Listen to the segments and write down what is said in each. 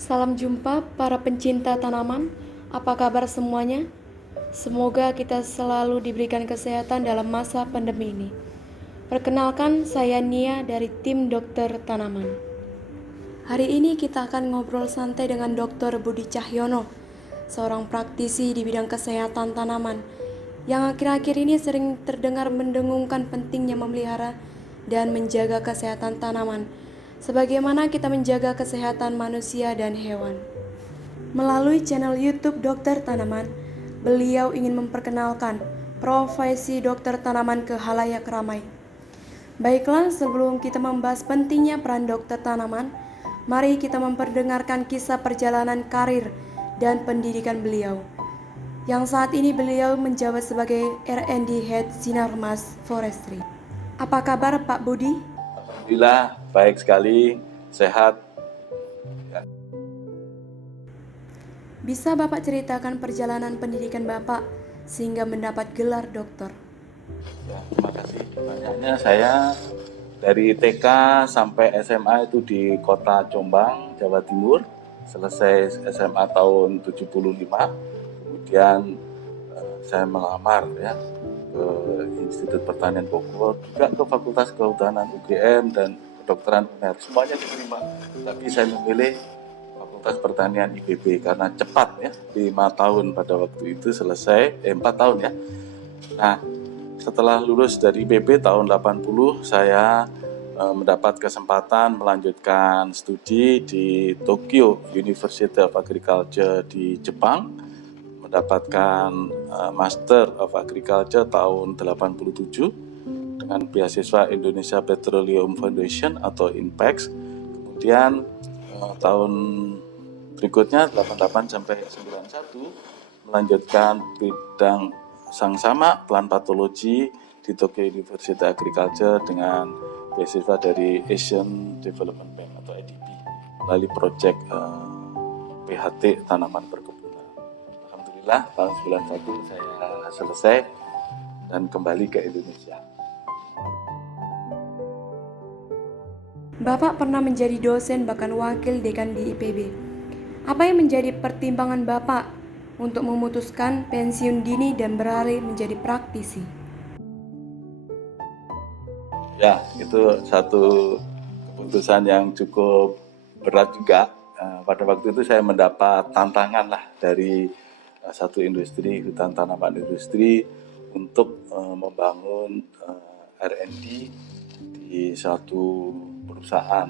Salam jumpa para pencinta tanaman. Apa kabar semuanya? Semoga kita selalu diberikan kesehatan dalam masa pandemi ini. Perkenalkan, saya Nia dari tim dokter tanaman. Hari ini kita akan ngobrol santai dengan Dr. Budi Cahyono, seorang praktisi di bidang kesehatan tanaman yang akhir-akhir ini sering terdengar mendengungkan pentingnya memelihara dan menjaga kesehatan tanaman, sebagaimana kita menjaga kesehatan manusia dan hewan. Melalui channel YouTube Dokter Tanaman, beliau ingin memperkenalkan profesi dokter tanaman ke halayak ramai. Baiklah, sebelum kita membahas pentingnya peran dokter tanaman, mari kita memperdengarkan kisah perjalanan karir dan pendidikan beliau. Yang saat ini beliau menjabat sebagai R&D Head Sinarmas Forestry. Apa kabar Pak Budi? Alhamdulillah, baik sekali, sehat. Ya. Bisa Bapak ceritakan perjalanan pendidikan Bapak sehingga mendapat gelar dokter? Ya, terima kasih banyaknya. Saya dari TK sampai SMA itu di kota Jombang, Jawa Timur. Selesai SMA tahun 75. Kemudian saya melamar ya ke Institut Pertanian Bogor, juga ke Fakultas Kehutanan UGM dan kedokteran UNER. Semuanya diterima. Tapi saya memilih Fakultas Pertanian IPB karena cepat ya, 5 tahun pada waktu itu selesai, 4 tahun ya. Nah, setelah lulus dari IPB tahun 80, saya mendapat kesempatan melanjutkan studi di Tokyo University of Agriculture di Jepang, mendapatkan Master of Agriculture tahun 87 dengan beasiswa Indonesia Petroleum Foundation atau INPEX. Kemudian tahun berikutnya 88 sampai 91 melanjutkan bidang sangsama plant pathology di Tokyo University Agriculture dengan beasiswa dari Asian Development Bank atau ADB melalui proyek PHT tanaman perkebunan. Alhamdulillah tahun 91 saya selesai dan kembali ke Indonesia. Bapak pernah menjadi dosen bahkan wakil dekan di IPB. Apa yang menjadi pertimbangan Bapak untuk memutuskan pensiun dini dan beralih menjadi praktisi? Ya, itu satu keputusan yang cukup berat juga. Pada waktu itu saya mendapat tantangan lah dari satu industri, hutan tanaman industri, untuk membangun R&D di suatu perusahaan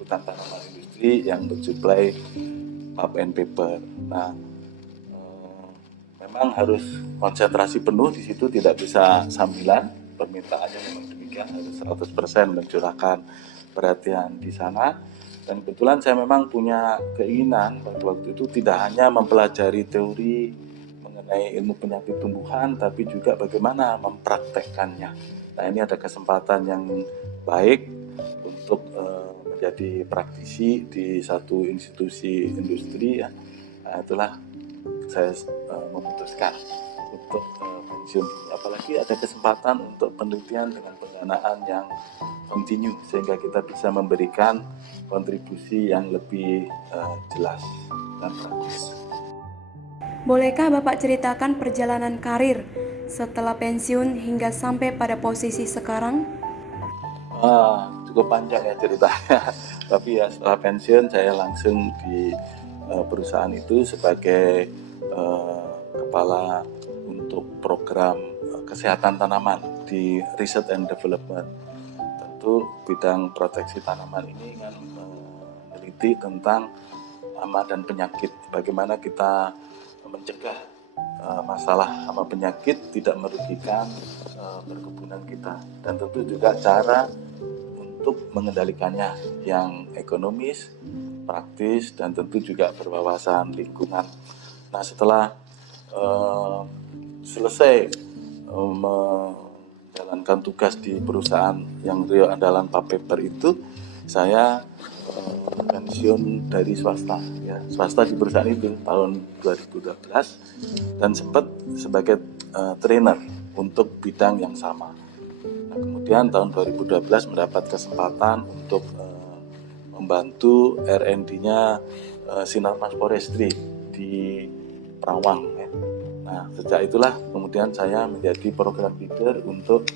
hutan tanaman industri yang mensuplai pulp and paper. Nah, memang harus konsentrasi penuh di situ, tidak bisa sambilan. Permintaannya memang demikian, harus 100% mencurahkan perhatian di sana. Dan kebetulan saya memang punya keinginan pada waktu itu tidak hanya mempelajari teori mengenai ilmu penyakit tumbuhan, tapi juga bagaimana mempraktekkannya. Nah, ini ada kesempatan yang baik untuk menjadi praktisi di satu institusi industri ya. Nah, itulah saya memutuskan untuk pensiun, apalagi ada kesempatan untuk penelitian dengan pendanaan yang kontinu sehingga kita bisa memberikan kontribusi yang lebih jelas dan praktis. Bolehkah Bapak ceritakan perjalanan karir setelah pensiun hingga sampai pada posisi sekarang? Cukup panjang ya ceritanya. Tapi ya setelah pensiun saya langsung di perusahaan itu sebagai kepala untuk program kesehatan tanaman di Research and Development. Tentu bidang proteksi tanaman ini kan meneliti tentang hama dan penyakit. Bagaimana kita mencegah masalah hama penyakit tidak merugikan perkebunan kita, dan tentu juga cara untuk mengendalikannya yang ekonomis, praktis, dan tentu juga berwawasan lingkungan. Nah, setelah selesai menjalankan tugas di perusahaan yang Rio Andalan Pulp Paper itu, saya pensiun dari swasta ya, swasta di perusahaan itu tahun 2012 dan sempat sebagai trainer untuk bidang yang sama. Nah, kemudian tahun 2012 mendapat kesempatan untuk membantu R&D-nya Sinarmas Forestry di Perawang ya. Nah, sejak itulah kemudian saya menjadi program leader untuk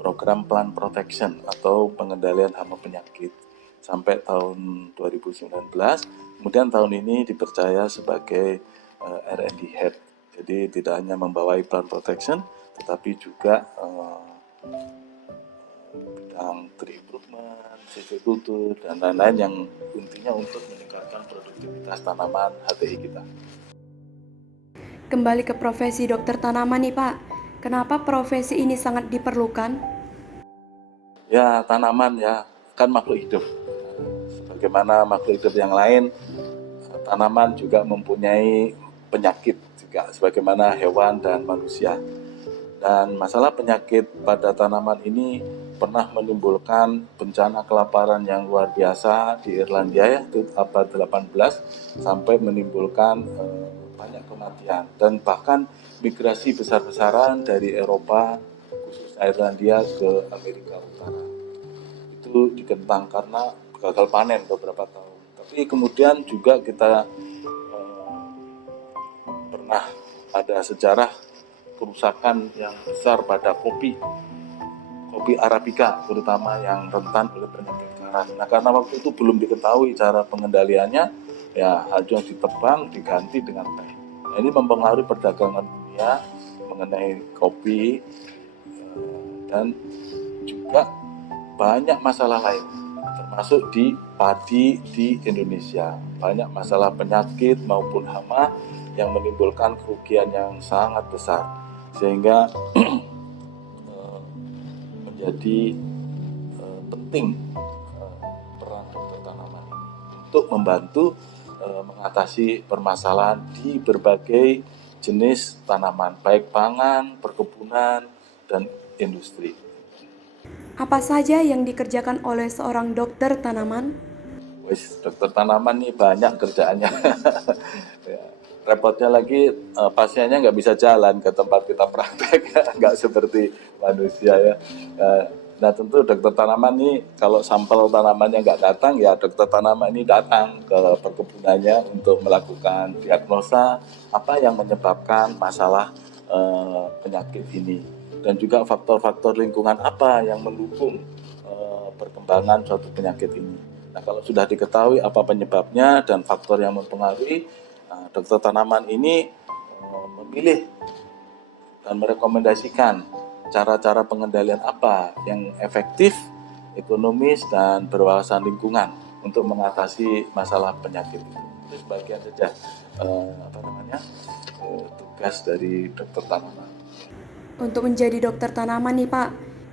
program plant protection atau pengendalian hama penyakit sampai tahun 2019. Kemudian tahun ini dipercaya sebagai R&D Head. Jadi tidak hanya membawai plant protection, tetapi juga bidang tree improvement, silviculture, dan lain-lain yang intinya untuk meningkatkan produktivitas tanaman HTI kita. Kembali ke profesi dokter tanaman nih Pak, kenapa profesi ini sangat diperlukan? Ya, tanaman ya, kan makhluk hidup. Sebagaimana makhluk hidup yang lain, tanaman juga mempunyai penyakit juga, sebagaimana hewan dan manusia. Dan masalah penyakit pada tanaman ini pernah menimbulkan bencana kelaparan yang luar biasa di Irlandia ya, itu abad 18, sampai menimbulkan banyak kematian dan bahkan migrasi besar-besaran dari Eropa khususnya Irlandia ke Amerika Utara. Itu ditentang karena gagal panen beberapa tahun. Tapi kemudian juga kita pernah ada sejarah kerusakan yang besar pada kopi Arabica terutama yang rentan oleh penyakit karat. Nah, karena waktu itu belum diketahui cara pengendaliannya, ya hanya ditebang diganti dengan teh. Nah, ini mempengaruhi perdagangan dunia mengenai kopi dan juga banyak masalah lain termasuk di padi di Indonesia. Banyak masalah penyakit maupun hama yang menimbulkan kerugian yang sangat besar sehingga menjadi penting peran dokter tanaman ini untuk membantu mengatasi permasalahan di berbagai jenis tanaman, baik pangan, perkebunan, dan industri. Apa saja yang dikerjakan oleh seorang dokter tanaman? Dokter tanaman nih banyak kerjaannya. Ya, repotnya lagi pasiennya nggak bisa jalan ke tempat kita praktek, nggak seperti manusia ya. Nah tentu dokter tanaman nih kalau sampel tanamannya nggak datang ya dokter tanaman ini datang ke perkebunannya untuk melakukan diagnosa apa yang menyebabkan masalah penyakit ini dan juga faktor-faktor lingkungan apa yang mendukung perkembangan suatu penyakit ini. Nah, kalau sudah diketahui apa penyebabnya dan faktor yang mempengaruhi, dokter tanaman ini memilih dan merekomendasikan cara-cara pengendalian apa yang efektif, ekonomis, dan berwawasan lingkungan untuk mengatasi masalah penyakit itu. Itu sebagian saja tugas dari dokter tanaman. Untuk menjadi dokter tanaman nih Pak,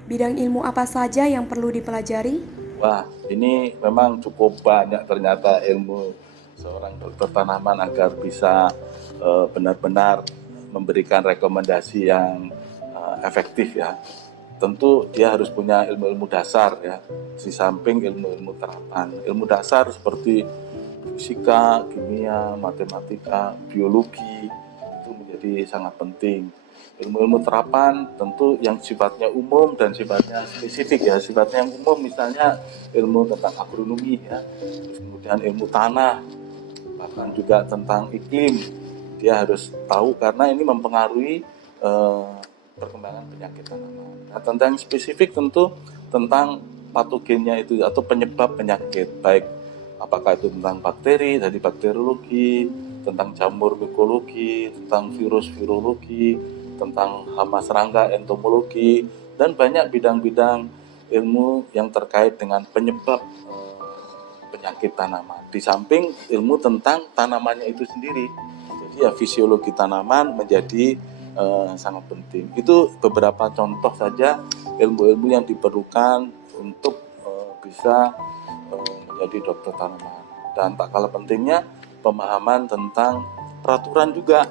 bidang ilmu apa saja yang perlu dipelajari? Wah, ini memang cukup banyak ternyata ilmu seorang dokter tanaman agar bisa benar-benar memberikan rekomendasi yang efektif ya. Tentu dia harus punya ilmu-ilmu dasar ya, di samping ilmu-ilmu terapan. Ilmu dasar seperti fisika, kimia, matematika, biologi itu menjadi sangat penting. Ilmu-ilmu terapan tentu yang sifatnya umum dan sifatnya spesifik ya. Sifatnya yang umum misalnya ilmu tentang agronomi ya, terus kemudian ilmu tanah, bahkan juga tentang iklim. Dia harus tahu karena ini mempengaruhi perkembangan penyakit tanaman. Nah, tentang spesifik tentu tentang patogennya itu atau penyebab penyakit, baik apakah itu tentang bakteri, dari bakteriologi, tentang jamur mikologi, tentang virus virologi, tentang hama serangga entomologi, dan banyak bidang-bidang ilmu yang terkait dengan penyebab penyakit tanaman. Di samping ilmu tentang tanamannya itu sendiri, jadi ya fisiologi tanaman menjadi sangat penting. Itu beberapa contoh saja ilmu-ilmu yang diperlukan untuk bisa menjadi dokter tanaman. Dan tak kalah pentingnya pemahaman tentang peraturan juga.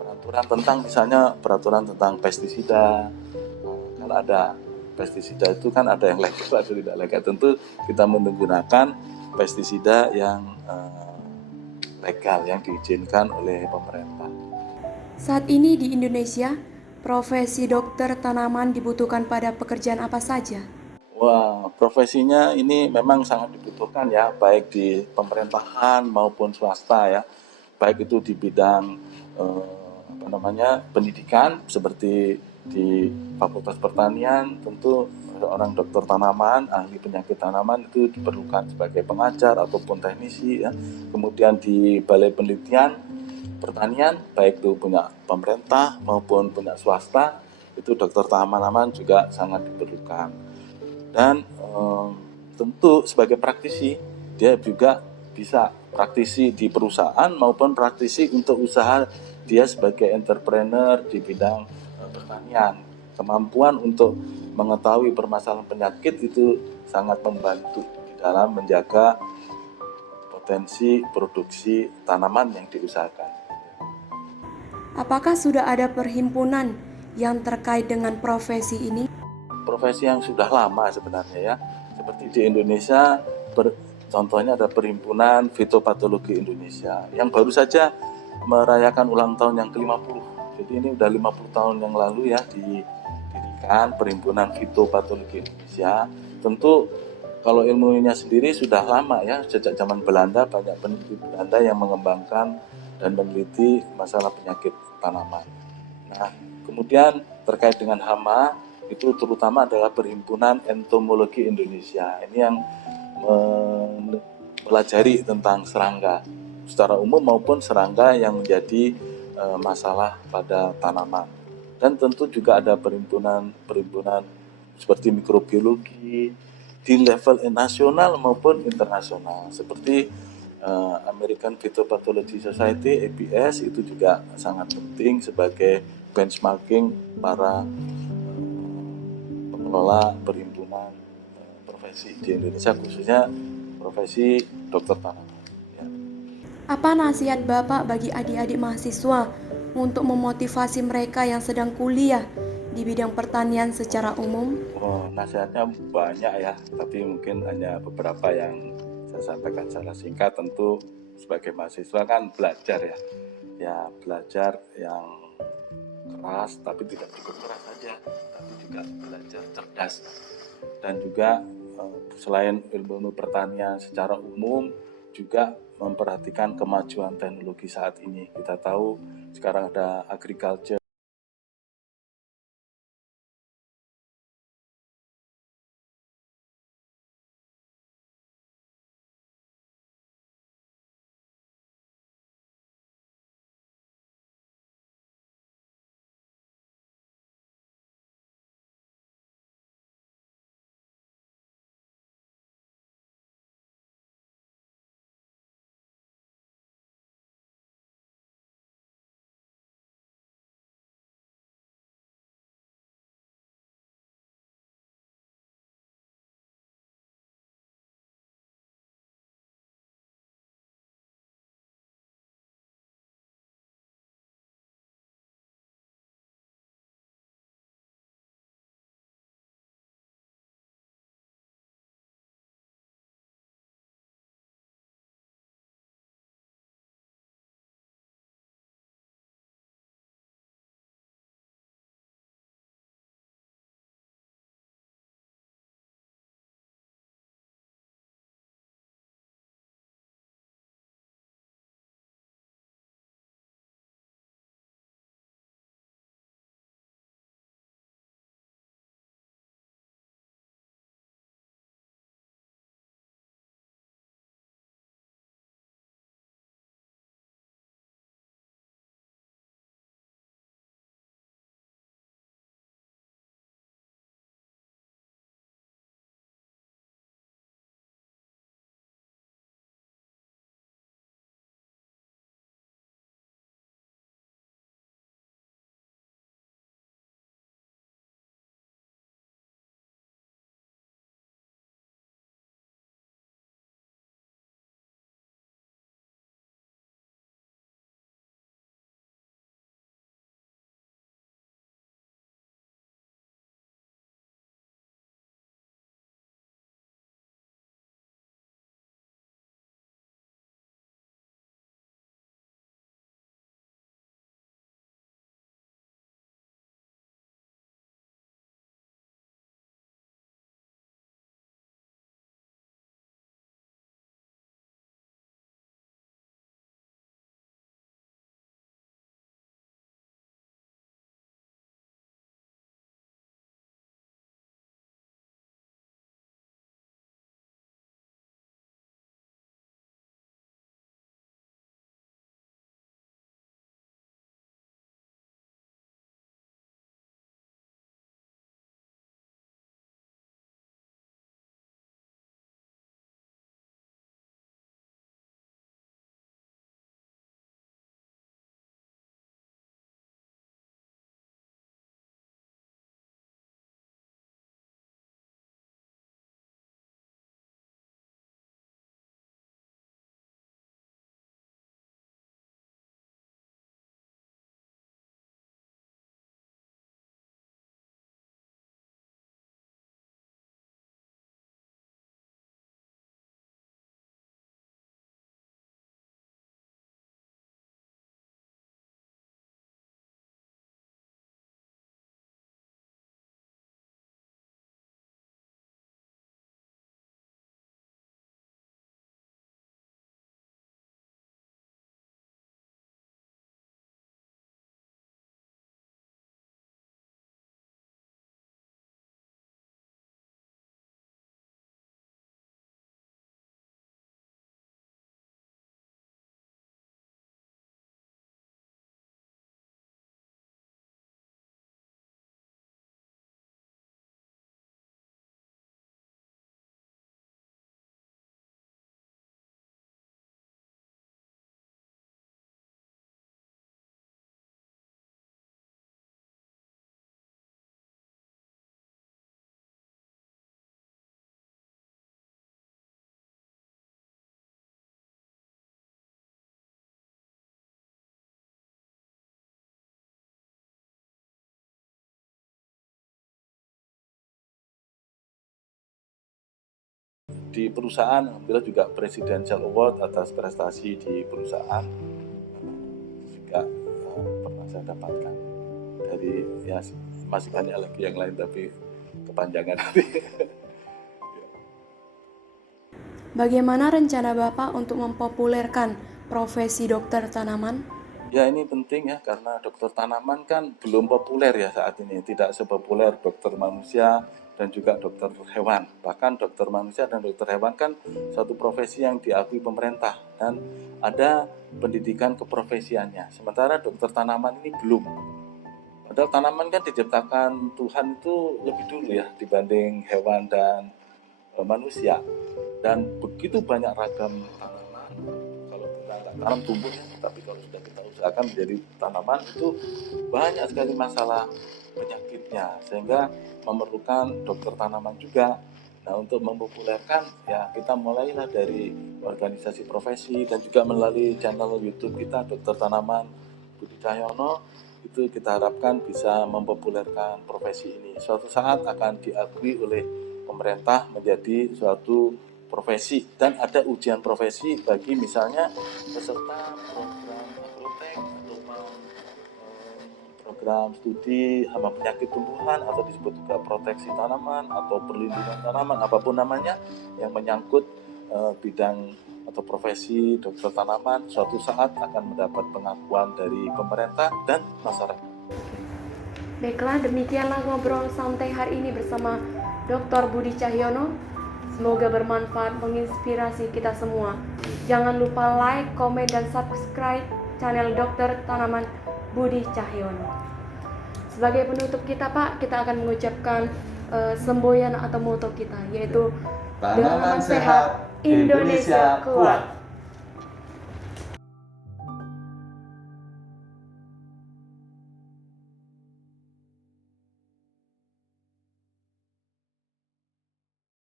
Peraturan tentang misalnya peraturan tentang pestisida, kan ada pestisida itu kan ada yang legal atau tidak legal. Tentu kita menggunakan pestisida yang legal yang diizinkan oleh pemerintah. Saat ini di Indonesia, profesi dokter tanaman dibutuhkan pada pekerjaan apa saja? Wah, profesinya ini memang sangat dibutuhkan dibutuhkan ya, baik di pemerintahan maupun swasta ya, baik itu di bidang pendidikan seperti di Fakultas Pertanian, tentu seorang dokter tanaman, ahli penyakit tanaman itu diperlukan sebagai pengajar ataupun teknisi ya. Kemudian di Balai Penelitian Pertanian, baik itu punya pemerintah maupun punya swasta, itu dokter tanaman juga sangat diperlukan. Dan tentu sebagai praktisi, dia juga bisa praktisi di perusahaan maupun praktisi untuk usaha dia sebagai entrepreneur di bidang pertanian. Kemampuan untuk mengetahui permasalahan penyakit itu sangat membantu di dalam menjaga potensi produksi tanaman yang diusahakan. Apakah sudah ada perhimpunan yang terkait dengan profesi ini? Profesi yang sudah lama sebenarnya ya, seperti di Indonesia, contohnya ada Perhimpunan Fitopatologi Indonesia yang baru saja merayakan ulang tahun yang ke-50. Jadi ini udah 50 tahun yang lalu ya didirikan Perhimpunan Fitopatologi Indonesia. Tentu kalau ilmunya sendiri sudah lama ya, sejak zaman Belanda banyak peneliti Belanda yang mengembangkan dan meneliti masalah penyakit tanaman. Nah, kemudian terkait dengan hama, itu terutama adalah Perhimpunan Entomologi Indonesia. Ini yang mempelajari tentang serangga secara umum maupun serangga yang menjadi masalah pada tanaman. Dan tentu juga ada perhimpunan seperti mikrobiologi di level nasional maupun internasional, seperti American Phytopathology Society (APS) itu juga sangat penting sebagai benchmarking para pengelola perhimpunan profesi di Indonesia, khususnya profesi dokter tanaman. Ya. Apa nasihat Bapak bagi adik-adik mahasiswa untuk memotivasi mereka yang sedang kuliah di bidang pertanian secara umum? Nasihatnya banyak ya, tapi mungkin hanya beberapa yang saya sampaikan secara singkat. Tentu sebagai mahasiswa kan belajar ya, belajar yang keras, tapi tidak cukup keras saja, tapi juga belajar cerdas. Dan juga selain ilmu pertanian secara umum, juga memperhatikan kemajuan teknologi saat ini. Kita tahu sekarang ada agriculture di perusahaan, alhamdulillah juga Presidential Award atas prestasi di perusahaan juga pernah saya dapatkan. Dari ya masih banyak lagi yang lain tapi kepanjangan nanti. Bagaimana rencana Bapak untuk mempopulerkan profesi dokter tanaman? Ya ini penting ya, karena dokter tanaman kan belum populer ya saat ini, tidak sepopuler dokter manusia dan juga dokter hewan. Bahkan dokter manusia dan dokter hewan kan suatu profesi yang diakui pemerintah dan ada pendidikan keprofesiannya. Sementara dokter tanaman ini belum. Padahal tanaman kan diciptakan Tuhan itu lebih dulu ya dibanding hewan dan manusia. Dan begitu banyak ragam tanaman. Kalau kita nggak tanam tumbuh ya, tapi kalau sudah kita usahakan menjadi tanaman itu banyak sekali masalah penyakitnya, sehingga memerlukan dokter tanaman juga. Nah, untuk mempopulerkan ya kita mulailah dari organisasi profesi dan juga melalui channel YouTube kita Dokter Tanaman Budi Cahyono, itu kita harapkan bisa mempopulerkan profesi ini. Suatu saat akan diakui oleh pemerintah menjadi suatu profesi dan ada ujian profesi bagi misalnya peserta program agrotek atau program studi hama penyakit tumbuhan atau disebut juga proteksi tanaman atau perlindungan tanaman, apapun namanya yang menyangkut bidang atau profesi dokter tanaman suatu saat akan mendapat pengakuan dari pemerintah dan masyarakat. Baiklah, demikianlah ngobrol santai hari ini bersama Dr. Budi Cahyono. Semoga bermanfaat, menginspirasi kita semua. Jangan lupa like, komen, dan subscribe channel Dokter Tanaman Budi Cahyono. Sebagai penutup kita Pak, kita akan mengucapkan semboyan atau moto kita, yaitu Tanaman sehat, Indonesia kuat.